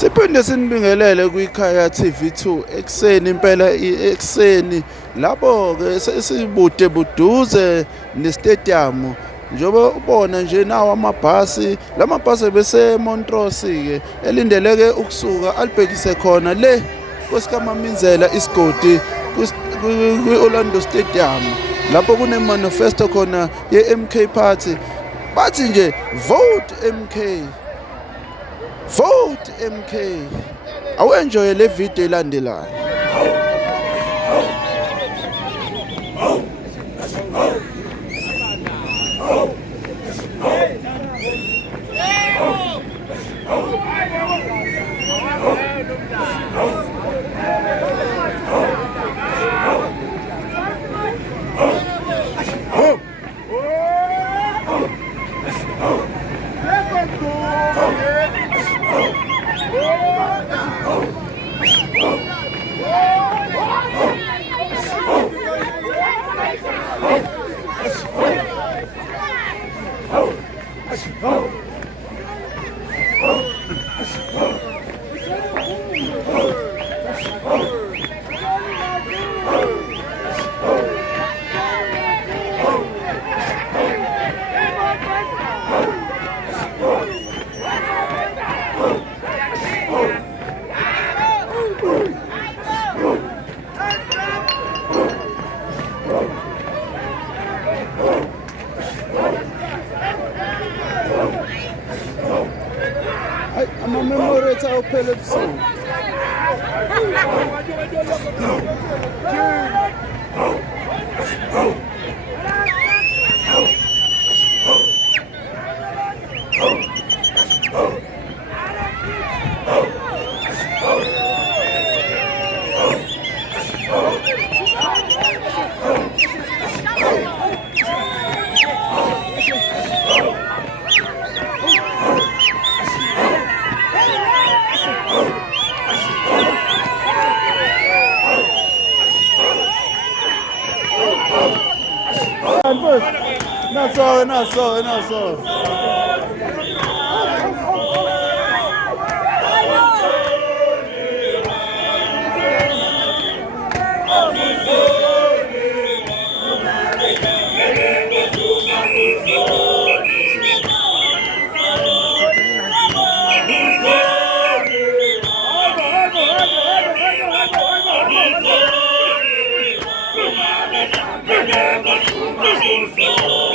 Siphinde sinibingelele kwikhaya TV2 ekuseni impela ekuseni lapho ke sesibude buduze nestadium njengoba ubona nje nawo amabhasi lamabhasi bese Montrose ke elindeleke ukusuka alibhekise khona le kwesikaMaminzela isigodi kwi-Orlando Stadium lapho kune manifesto khona ye-MK Party bathi nje vote MK. Vote MK. Awenjoye le video elandelayo. Ama-memorator uphele ebusuku. Not so. Mussolini,